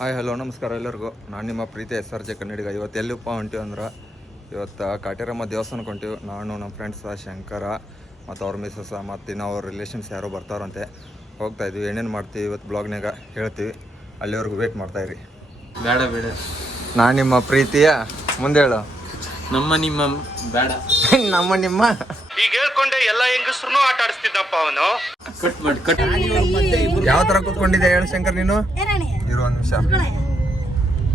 Hi hello ನಮಸ್ಕಾರ ಎಲ್ಲರಿಗೂ. ನಾನು ನಿಮ್ಮ ಪ್ರೀತಿ SRJ ಕನ್ನಡಿಗ. ಇವತ್ತು ಎಲ್ಲಿಪ್ಪ ಹೊಂಟಿವಿ ಅಂದ್ರೆ ಇವತ್ತು ಕಾಟೇರಮ್ಮ ದೇವಸ್ಥಾನಕ್ಕೆ ಹೊಂಟಿವಿ. ನಾನು ನಮ್ಮ ಫ್ರೆಂಡ್ಸ ಶಂಕರ ಮತ್ತು ಅವ್ರ ಮಿಸ್ಸಸ್ ಮತ್ತು ಇನ್ನು ಅವ್ರ ರಿಲೇಷನ್ಸ್ ಯಾರೋ ಬರ್ತಾರಂತೆ. ಹೋಗ್ತಾಯಿದ್ವಿ. ಏನೇನು ಮಾಡ್ತೀವಿ ಇವತ್ತು ಬ್ಲಾಗ್ನಾಗ ಹೇಳ್ತೀವಿ. ಅಲ್ಲಿವರೆಗೂ ವೇಟ್ ಮಾಡ್ತಾಯಿರಿ. ಬೇಡ ಬೇಡ, ನಾನು ನಿಮ್ಮ ಪ್ರೀತಿಯ ಮುಂದೆ ಹೇಳು. ನಮ್ಮ ನಿಮ್ಮ ಬೇಡ ನಮ್ಮ ನಿಮ್ಮ ಈಗ ಹೇಳ್ಕೊಂಡೆ ಎಲ್ಲ ಹೆಂಗಸ್ರು ಆಟ ಆಡಿಸ್ತಿದ್ದಪ್ಪ ಅವನು. ಕಟ್ ಮಾಡಿ ಕಟ್. ಯಾವ ಥರ ಕೂತ್ಕೊಂಡಿದ್ದೆ ಹೇಳು ಶಂಕರ್ ನೀನು? ಇರು ಒಂದು ನಿಮಿಷ.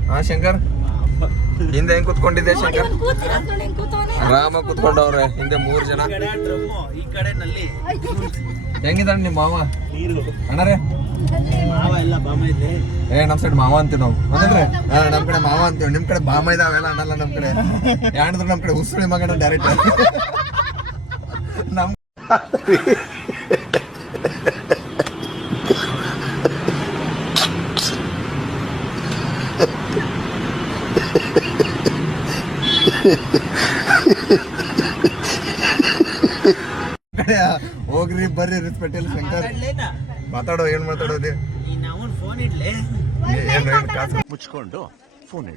ಹಾಂ ಶಂಕರ್, ಹಿಂದೆ ಹೆಂಗೆ ಕೂತ್ಕೊಂಡಿದ್ದೆ ಶಂಕರ್? ಆರಾಮಾಗಿ ಕೂತ್ಕೊಂಡವ್ರೆ ಹಿಂದೆ 3 ಜನ. ಈ ಕಡೆ ನಲ್ಲಿ ಹೆಂಗಿದ್ದಾನೆ ನಿಮ್ಮ ಮಾವ? ಅಣ್ಣರೇ ಮಾವ ಎಲ್ಲ ಬಾಮ ಇದೆ. ನಮ್ಮ ಸೈಡ್ ಮಾವ ಅಂತೀವಿ ನಾವು. ಅಂದ್ರೆ ನಮ್ಮ ಕಡೆ ಮಾವ ಅಂತೀವಿ, ನಿಮ್ಮ ಕಡೆ ಬಾಮ ಇದಾವೆಲ್ಲ ಅನ್ನಲ್ಲ. ನಮ್ಮ ಕಡೆ ಯಾಣಿದ್ರು ನಮ್ಮ ಕಡೆ ಉಸುಳಿ ಮಗನ ಡೈರೆಕ್ಟ್ ನಮ್ಮ ಹೋಗ್ರಿ ಬರ್ರಿ ರೆಸ್ಪೆಕ್ಟ್ ಇಲ್ಲ ಶಂಕರ್. ಮಾತಾಡೋ, ಏನ್ ಮಾತಾಡೋದು? ಮುಚ್ಕೊಂಡು ಫೋನ್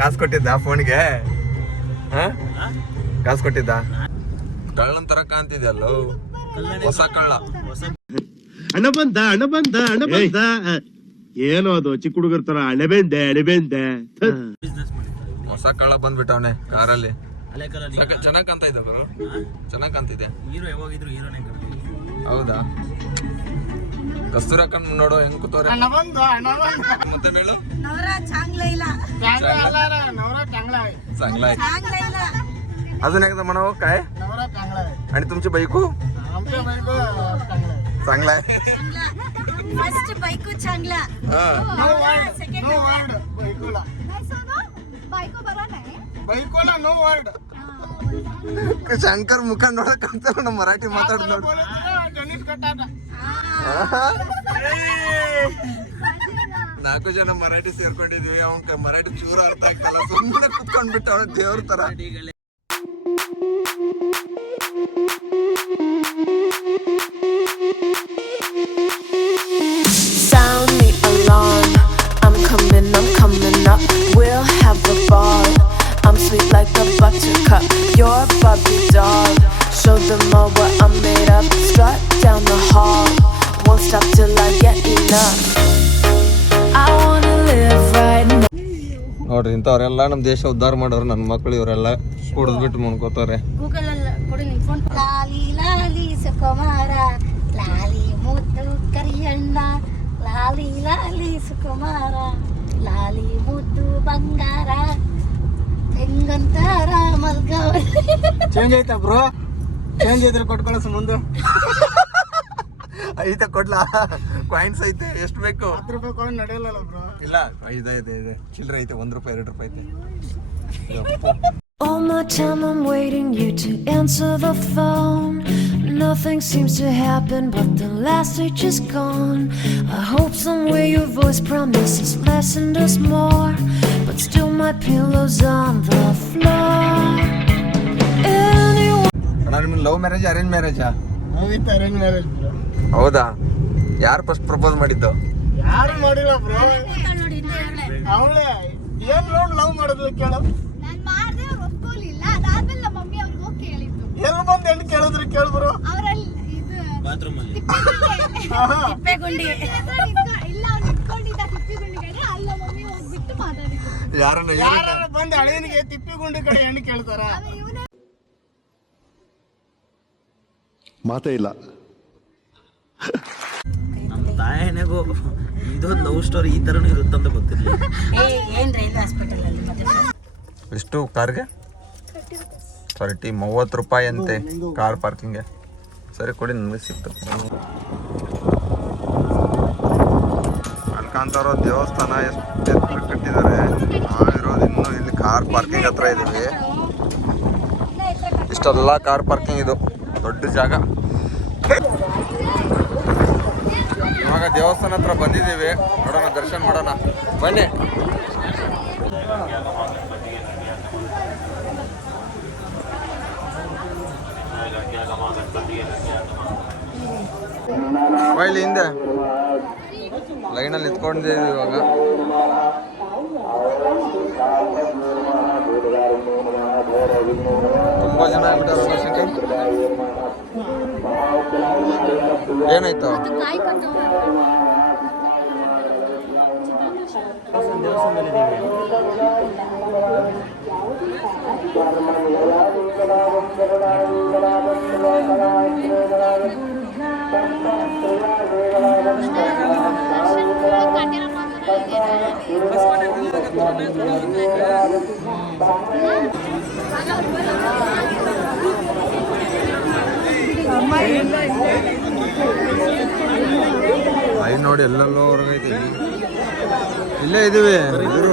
ಕಾಸು ಕೊಟ್ಟಿದ್ದ ಫೋನ್ಗೆ? ಕಾಸು ಕೊಟ್ಟಿದ್ದ? ಕಳ್ಳನ್ ತರ ಕಾಣ್ತಿದ್ಯಲ್ಲ, ಹೊಸ ಕಳ್ಳ. ಹಣ ಬಂದ ಏನೋ ಅದು ಚಿಕ್ಕ ಹುಡುಗರ ತರ ಅಣೆಬೆಂದೆ ಹೊಸ ಕಳ್ಳ ಬಂದ್ಬಿಟ್ಟವನೆ ಕಾರಲ್ಲಿ. ಚೆನ್ನಾಗ್ ಕಾಣ್ತಾ ಇದ್ದ ಗುರು, ಚೆನ್ನಾಗ್ ಕಾಣ್ತಿದ್ದೆ. ಹೀರೋ ಯಾವಾಗಿದ್ರು ಹೀರೋನೇ. ಹೌದಾ? ಕಸ್ತೂರ ಕಣ್ ನೋಡೋ ಹೆಂಗ್ ಕೂತವ್ರೆ. ಮತ್ತೆ ಮೇಳು अजून एकदा म्हणावं काय? आणि तुमची बायको चांगला आहे. फर्स्ट बायको चांगला. ಬೈಕೋಲ ನೋ ವರ್ಡ್. ಶಂಕರ್ ಮುಖ ನೋಡಕ್ ಆಗ್ತಾರ ಮರಾಠಿ ಮಾತಾಡ್ ನೋಡ್. ನಾಲ್ಕು ಜನ ಮರಾಠಿ ಸೇರ್ಕೊಂಡಿದ್ವಿ. ಅವನ್ ಮರಾಠಿ ಚೂರ ಅರ್ಥ ಆಗ್ತಲ್ಲ, ಸುಮ್ಮನೆ ಕುತ್ಕೊಂಡ್ಬಿಟ್ಟ ಅವನ ದೇವ್ರ ತರ. Sound the alarm, I'm coming up, we'll have a ball. I'm sweet like a buttercup, you're Barbie doll. Show them all what I'm made of, strut down the hall. Won't stop till I get enough. I wanna live right now. ನೋಡ್ರಿ ಇಂಥವ್ರೆಲ್ಲ ನಮ್ಮ ದೇಶ ಉದ್ಧಾರ ಮಾಡೋರು ನನ್ನ ಮಕ್ಕಳು. ಇವರೆಲ್ಲ ಕುಡಿದ್ಬಿಟ್ಟು ಮುನ್ಕೋತಾರೆ. Google ಅಲ್ಲಿ ಕೊಡಿ ನಿನ್ ಫೋನ್. ಲಾಲಿ ಲಾಲಿ ಸುಕುಮಾರ, ಲಾಲಿ ಮುದ್ದು ಕರಿಯಣ್ಣ, ಲಾಲಿ ಲಾಲಿ ಸುಕುಮಾರ, ಲಾಲಿ ಮುದ್ದು ಬಂಗಾರ, ಹೆಂಗಂತಾರ ಮಲ್ಗವ. ಚೇಂಜ್ ಆಯ್ತಾ ಬ್ರೋ? ಚೇಂಜ್ ಇದ್ರೆ ಕೊಟ್ಕೊಳ್ಳೋ ಮುಂದೆ ಐತೆ ಕೊಡ್ಲಾ? ಕಾಯಿನ್ಸ್ ಐತೆ, ಎಷ್ಟು ಬೇಕು? 10 ರೂಪಾಯಿ ಕಾಯಿನ್ ನಡೆಯಲ್ಲ ಬ್ರೋ. ಇಲ್ಲ, ಇದೆ ಚಿಲ್ಲರೆ ಐತೆ. 1 ರೂಪಾಯಿ 2 ರೂಪಾಯಿ ಐತೆ. All my time I'm waiting you to answer the phone. Nothing seems to happen, but the last stage is gone. I hope somewhere your voice promises less and us more, but still my pillow's on the floor. ಅಣ್ಣ, ನಿಮ್ದು love marriage arrange ಮ್ಯಾರೇಜಾ? Arrange marriage bro. ಹೌದಾ? ಯಾರು first propose ಮಾಡಿದ್ದು? ಯಾರು ಮಾಡಿಲ್ಲ bro. ನೋಡಿ ಇನ್ನು ಹೇಳಲೆ ಅವಳೆ ಏನ್ ನೋಡಿ ಲವ್ ಮಾಡಿದ್ಲು ಕೇಳು. ನಾನು ಮಾಡ್ದೆ, ಅವ್ರು ಒಪ್ಕೊಳ್ಳಿಲ್ಲ. ಅದಾದ್ಮೇಲೆ ನಮ್ಮ ಮಮ್ಮಿ ಅವ್ರಿಗೆ ಹೋಗಿ ಕೇಳಿದ್ರು. ಎಲ್ಲಿ ಬಂದು ಹೆಣ್ಣು ಕೇಳಿದ್ರು ಕೇಳು ಬ್ರೋ. ಅವರಲ್ಲಿ ಇದು ಬಾತ್ರೂಮ್ ಅಲ್ಲಿ ತಿಪ್ಪೆಗುಂಡಿ ಇಲ್ಲ, ಅವ್ರು ಇಟ್ಕೊಂಡಿದ್ದ ತಿಪ್ಪೆಗುಂಡಿ ಕಡೆ. ಅಲ್ಲ ಮಮ್ಮಿ ಹೋಗ್ಬಿಟ್ಟು ಮಾತಾಡಿದ್ರು. ಯಾರು ಬಂದು ಹಳೇನಿಗೆ ತಿಪ್ಪಿಗುಂಡಿ ಕಡೆ ಹೆಣ್ಣು ಕೇಳ್ತಾರ? ಮಾತೇ ಇಲ್ಲ. ನಮ್ಮ ತಾಯನೆಗೂ ಇದೊಂದು ಲವ್ ಸ್ಟೋರಿ ಈ ತರನು ಇರುತ್ತಂತ ಗೊತ್ತಿರಲಿಲ್ಲ. ಏನ್ ರೈಲ್ವೆ ಹಾಸ್ಪಿಟಲ್ ಅಲ್ಲಿ ಮತ್ತೆ ಎಷ್ಟು ಕಾರ್ಗೆ? 30 ರೂಪಾಯಿ ಅಂತೆ ಕಾರ್ ಪಾರ್ಕಿಂಗ್ಗೆ. ಸರಿ ಕೊಡಿ, ನನಗೆ ಸಿಕ್ತು. ಅನ್ಕಾಂತಾರೋ ದೇವಸ್ಥಾನ ಎಷ್ಟು ಕಟ್ಟಿದ್ದಾರೆ. ನಾವಿರೋದು ಇನ್ನೂ ಇಲ್ಲಿ ಕಾರ್ ಪಾರ್ಕಿಂಗ್ ಹತ್ರ ಇದ್ದೀವಿ. ಇಷ್ಟೆಲ್ಲ ಕಾರ್ ಪಾರ್ಕಿಂಗ್, ಇದು ದೊಡ್ಡ ಜಾಗ. ಇವಾಗ ದೇವಸ್ಥಾನ ಹತ್ರ ಬಂದಿದ್ದೀವಿ. ನೋಡೋಣ, ದರ್ಶನ ಮಾಡೋಣ ಬನ್ನಿ. ಇಲ್ಲಿ ಹಿಂದೆ ಲೈನಲ್ಲಿ ನಿಂತ್ಕೊಂಡಿದ್ದೀವಿ ಇವಾಗ. ತುಂಬ ಜನ ಆಗ್ಬಿಟ್ಟಾರಲ್ಲ ಶಂಕರ್. ಏನಾಯ್ತು? ಅದು ಕಾಯ್ಕೊಂಡು ಐದು ನೋಡಿ ಎಲ್ಲೆಲ್ಲೋ ಹೊರಗೈತಿ. ಇಲ್ಲೇ ಇದೀವಿ ಇದ್ರು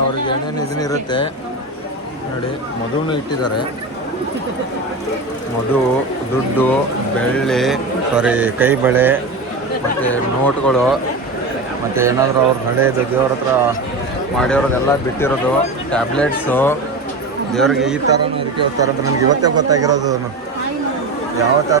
ಅವ್ರಿಗೆ ಏನೇನು ಇದನ್ನ ಇರುತ್ತೆ ನೋಡಿ. ಮಧುವನ್ನು ಇಟ್ಟಿದ್ದಾರೆ. ಮಧು, ದುಡ್ಡು, ಬೆಳ್ಳಿ, ಕೈ ಬಳೆ, ಮತ್ತು ನೋಟ್ಗಳು, ಮತ್ತು ಏನಾದರೂ ಅವ್ರು ನಡೆಯೋದು ದೇವ್ರ ಹತ್ರ ಮಾಡಿರೋದೆಲ್ಲ ಬಿಟ್ಟಿರೋದು, ಟ್ಯಾಬ್ಲೆಟ್ಸು. ದೇವ್ರಿಗೆ ಈ ಥರನೂ ಅದಕ್ಕೆ ಹೋಗ್ತಾರೆ ಅಂತ ನನಗೆ ಇವತ್ತೇ ಗೊತ್ತಾಗಿರೋದು. ಯಾವ ಥರ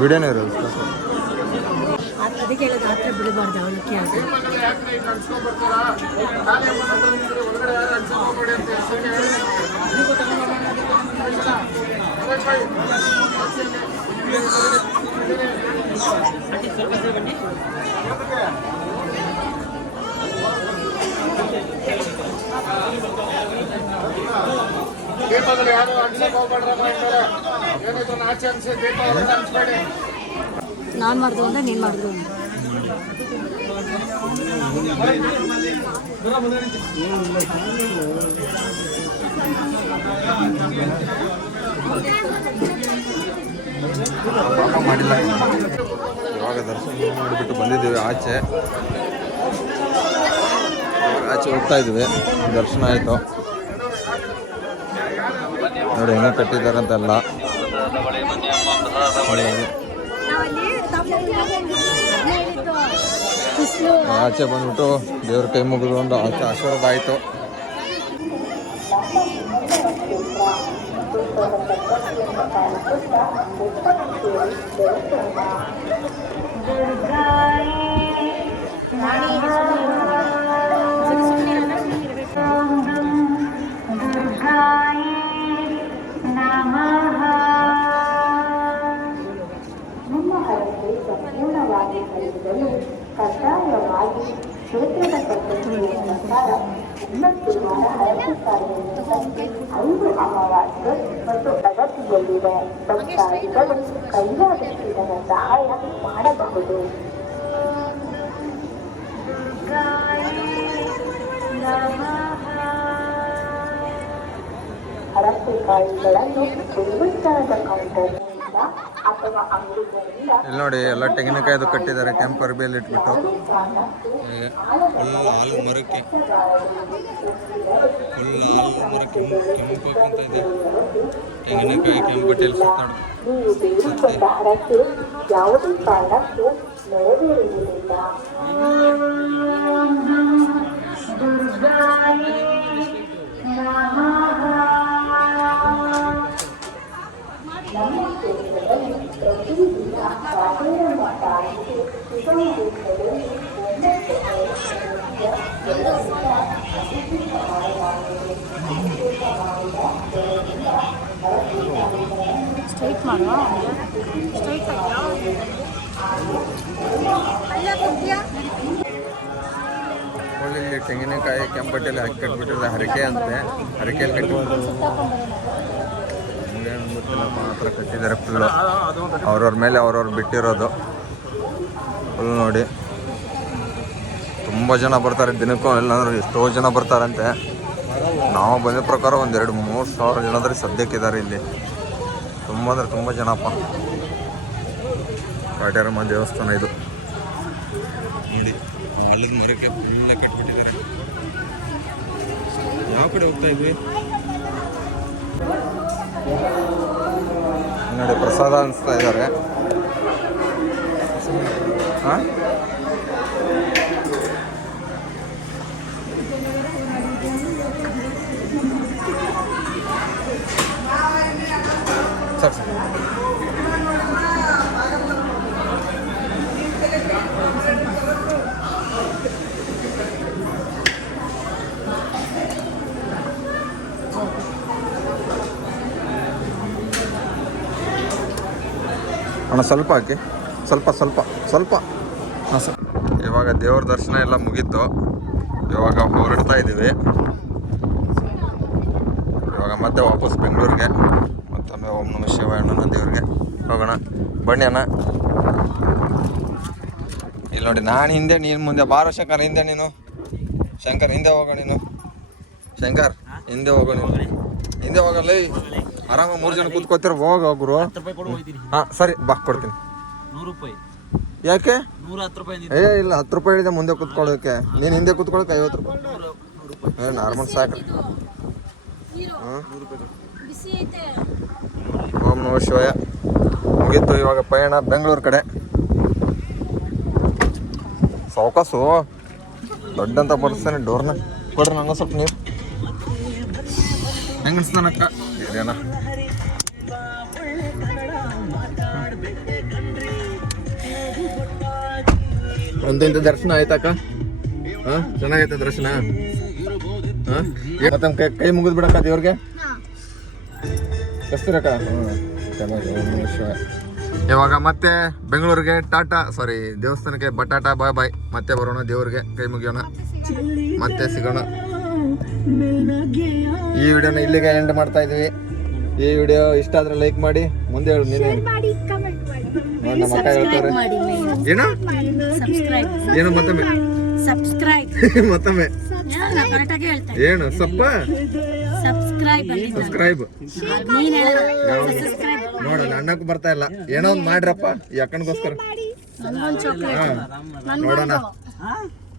ವಿಡಿಯೋನೇ ಇರೋದು. ಅದಕ್ಕೆ ಹೇಳೋದು ಹತ್ರ ಬಿಡಬಾರ್ದು ಅವಲಕ್ಕಿ ಅಂತ. ನಾನು ಮಾಡಿದ್ರು ಅಂದ್ರೆ ನೀನು ಮಾಡಿದ್ರು. ಮಾಡಿಲ್ಲ. ಇವಾಗ ದರ್ಶನ ಮಾಡಿಬಿಟ್ಟು ಬಂದಿದ್ದೀವಿ ಆಚೆ ಹೋಗ್ತಾ ಇದ್ವಿ. ದರ್ಶನ ಆಯಿತು ನೋಡಿ ಹೆಂಗೆ ಕಟ್ಟಿದ್ದಾರಂತೆಲ್ಲ. ಆಚೆ ಬಂದ್ಬಿಟ್ಟು ದೇವ್ರ ಕೈ ಮುಗಿದುಕೊಂಡು ಆಚೆ ಆಶೀರ್ವಾದ ಆಯಿತು. ಕಡ್ಡಾಯವಾಗಿ ಕ್ಷೇತ್ರದ ಪದ್ಧತಿಯ ಪ್ರಕಾರ 9 ವಾರ ಹರಕೆ ಕಾರ್ಯಕ್ಕೆ 5 ಅಮಾವಾಸ್ಯೆ ಮತ್ತು ಪ್ರಗತಿಯಲ್ಲಿದೆ. ಭಕ್ತಾದಿಗಳು ಕೈಲಾದಷ್ಟು ಇದರ ಸಹಾಯ ಮಾಡಬಹುದು. ಹರಕೆ ಕಾಯಿಗಳನ್ನು ದೇವಸ್ಥಾನದ ಕೌಂಟರ್ನಿಂದ ಅಥವಾ ಅಂಗಡಿಗಳಿಂದ ಇಲ್ಲಿ ನೋಡಿ ಎಲ್ಲ ತೆಂಗಿನಕಾಯ್ದು ಕಟ್ಟಿದ್ದಾರೆ. ಕೆಂಪು ಅರ್ಬಿಯಲ್ಲಿ ಇಟ್ಬಿಟ್ಟು ಫುಲ್ ಹಾಲು ಮರಕ್ಕೆ ಕೆಂಪು ಇದೆ. ತೆಂಗಿನಕಾಯಿ ಕೆಂಪು ಬಟ್ಟೆಯಲ್ಲಿ ಸುತ್ತಾಡು. ನೀವು ಬೇಡಿಕೊಂಡ ಹರಕೆ ಯಾವುದೇ ಕಾರಣಕ್ಕೂ ನೆರವೇರುವುದಿಲ್ಲ. ನಮ್ಮ ಕ್ಷೇತ್ರದಲ್ಲಿ ಪ್ರತಿದಿನ ರಾಜೇಂದ್ರ ಮಠಕ್ಕೆ ಸ್ಟ್ರೈಟ್ ಮಾಡುವ ಸ್ಟ್ರೈಟ್ ಇಲ್ಲಿ ತೆಂಗಿನಕಾಯಿ ಕೆಂಪು ಬಟ್ಟೆಯಲ್ಲಿ ಹಾಕಿ ಕಟ್ಬಿಟ್ಟಿರೋದು ಹರಕೆ ಅಂತೆ. ಹರಕೆಯಲ್ಲಿ ಕಟ್ಟಿಬಿಟ್ಟು ಮಾತ್ರ ಕಟ್ಟಿದ್ದಾರೆ ಫುಲ್ಲು. ಅವ್ರವ್ರ ಮೇಲೆ ಅವ್ರವ್ರು ಬಿಟ್ಟಿರೋದು ಫುಲ್ ನೋಡಿ. ತುಂಬ ಜನ ಬರ್ತಾರೆ ದಿನಕ್ಕೂ, ಇಲ್ಲಾಂದ್ರೆ ಎಷ್ಟೋ ಜನ ಬರ್ತಾರಂತೆ. ನಾವು ಬಂದ ಪ್ರಕಾರ 2-3 ಸಾವಿರ ಜನ ಸದ್ಯಕ್ಕಿದ್ದಾರೆ ಇಲ್ಲಿ. ತುಂಬ ಅಂದರೆ ತುಂಬ ಜನಪ್ಪ. ಕಾಟೇರಮ್ಮ ದೇವಸ್ಥಾನ ಇದು. ನೋಡಿ ಹಳ್ಳದ ಮರಕ್ಕೆ ಫುಲ್ಲ ಕಟ್ಬಿಟ್ಟಿದ್ದಾರೆ. ಯಾವ ಕಡೆ ಹೋಗ್ತಾ ಇದ್ವಿ ನೋಡಿ, ಪ್ರಸಾದ ಅನಿಸ್ತಾ ಇದ್ದಾರೆ. ಹಾಂ ಸರ್ ಸರ್ ಅಣ್ಣ ಸ್ವಲ್ಪ ಹಾಕಿ, ಸ್ವಲ್ಪ ಸ್ವಲ್ಪ ಸ್ವಲ್ಪ. ಹಾಂ ಸರ್. ಇವಾಗ ದೇವ್ರ ದರ್ಶನ ಎಲ್ಲ ಮುಗೀತು. ಇವಾಗ ಹೊರಡ್ತಾ ಇದ್ದೀವಿ. ಇವಾಗ ಮತ್ತೆ ವಾಪಸ್ ಬೆಂಗಳೂರಿಗೆ ಮತ್ತೊಮ್ಮೆ ಓಂ ನಮಃ ಶಿವಾಯ ಅಣ್ಣನ ದೇವ್ರಿಗೆ ಹೋಗೋಣ. ಬನ್ನಿ ಅಣ್ಣ. ಇಲ್ಲಿ ನೋಡಿ, ನಾನು ಹಿಂದೆ, ನೀನು ಮುಂದೆ. ಬಾರೋ ಶಂಕರ್, ಹಿಂದೆ ನೀನು. ಶಂಕರ್ ಹಿಂದೆ ಹೋಗೋ ನೀನು. ಶಂಕರ್ ಹಿಂದೆ ಹೋಗೋ ನೀನು. ಹಿಂದೆ ಹೋಗಲ್ಲ. ಆರಾಮ 3 ಜನ ಕೂತ್ಕೋತೀರ. ಹೋಗ್ರು. ಹಾಂ ಸರಿ, ಬಾ ಕೊಡ್ತೀನಿ. 100 ರೂಪಾಯಿ. ಯಾಕೆ? 110 ರೂಪಾಯಿ. ಇಲ್ಲ 10 ರೂಪಾಯಿ ಹೇಳಿದೆ ಮುಂದೆ ಕೂತ್ಕೊಳ್ಳೋಕೆ. ನೀನು ಹಿಂದೆ ಕೂತ್ಕೊಳ್ಳೋಕೆ 50 ರೂಪಾಯಿ. ನಾರ್ಮಲ್ ಸಾಕು. ಹಾಂ, ಬಿಸಿ ಐತೆ. ಓಂ ನಮಃ ಶಿವಾಯ. ಮುಗೀತು ಇವಾಗ ಪಯಣ ಬೆಂಗಳೂರು ಕಡೆ. ಸಾವಕಾಸು ದೊಡ್ಡಂತ ಬರ್ಸ್ತಾನೆ ಡೋರ್ನ. ಕೊಡ್ರಿ ನಂಗೆ ಸ್ವಲ್ಪ ನೀವು. ಹೆಂಗೆ ಅನ್ಸ್ತಾನಕ್ಕ? ಇದೇನ ಒಂದಿಂತ ದರ್ಶನ ಆಯ್ತಕ್ಕ? ಹಾಂ, ಚೆನ್ನಾಗೈತೆ ದರ್ಶನ. ಹಾಂ, ಮತ್ತೆ ಕೈ ಮುಗಿದ್ ಬಿಡಕ್ಕ ದೇವ್ರಿಗೆ. ಕಸ್ತಿರಕ್ಕ. ಇವಾಗ ಮತ್ತೆ ಬೆಂಗಳೂರಿಗೆ ಟಾಟಾ, ಸಾರಿ ದೇವಸ್ಥಾನಕ್ಕೆ ಬಟಾಟಾ. ಬಾಯ್ ಬಾಯ್. ಮತ್ತೆ ಬರೋಣ, ದೇವ್ರಿಗೆ ಕೈ ಮುಗಿಯೋಣ, ಮತ್ತೆ ಸಿಗೋಣ. ಈ ವಿಡಿಯೋನ ಇಲ್ಲಿಗೆ ಎಂಡ್ ಮಾಡ್ತಾ ಇದೀವಿ. ಈ ವಿಡಿಯೋ ಇಷ್ಟ ಆದ್ರೆ ಲೈಕ್ ಮಾಡಿ. ಮುಂದೆ ಹೇಳು ನೀನು. ಮಾಡಿ ಕಮೆಂಟ್ ಮಾಡಿ. ನೋಡಿ ನಮ್ಮ ಅಕ್ಕ ಹೇಳ್ತಾರೆ. ಏನು ಏನು ಮತ್ತೊಮ್ಮೆ ಸಬ್ಸ್ಕ್ರೈಬ್ ಮತ್ತೊಮ್ಮೆ ಕರೆಕ್ಟಾಗಿ ಹೇಳ್ತಾ ಏನು ಸಪ್ಪ ಸಬ್ಸ್ಕ್ರೈಬ್ ಸಬ್ಸ್ಕ್ರೈಬ್ ನೀನ್ ಸಬ್ಸ್ಕ್ರೈಬ್ ನೋಡೋಣ. ಅಣ್ಣಕ್ಕೂ ಬರ್ತಾ ಇಲ್ಲ. ಏನೋ ಒಂದು ಮಾಡ್ರಪ್ಪ ಈ ಅಕ್ಕನಿಗೋಸ್ಕರ. ನನಗೊಂದು ಚಾಕ್ಲೇಟ್ ನೋಡೋಣ.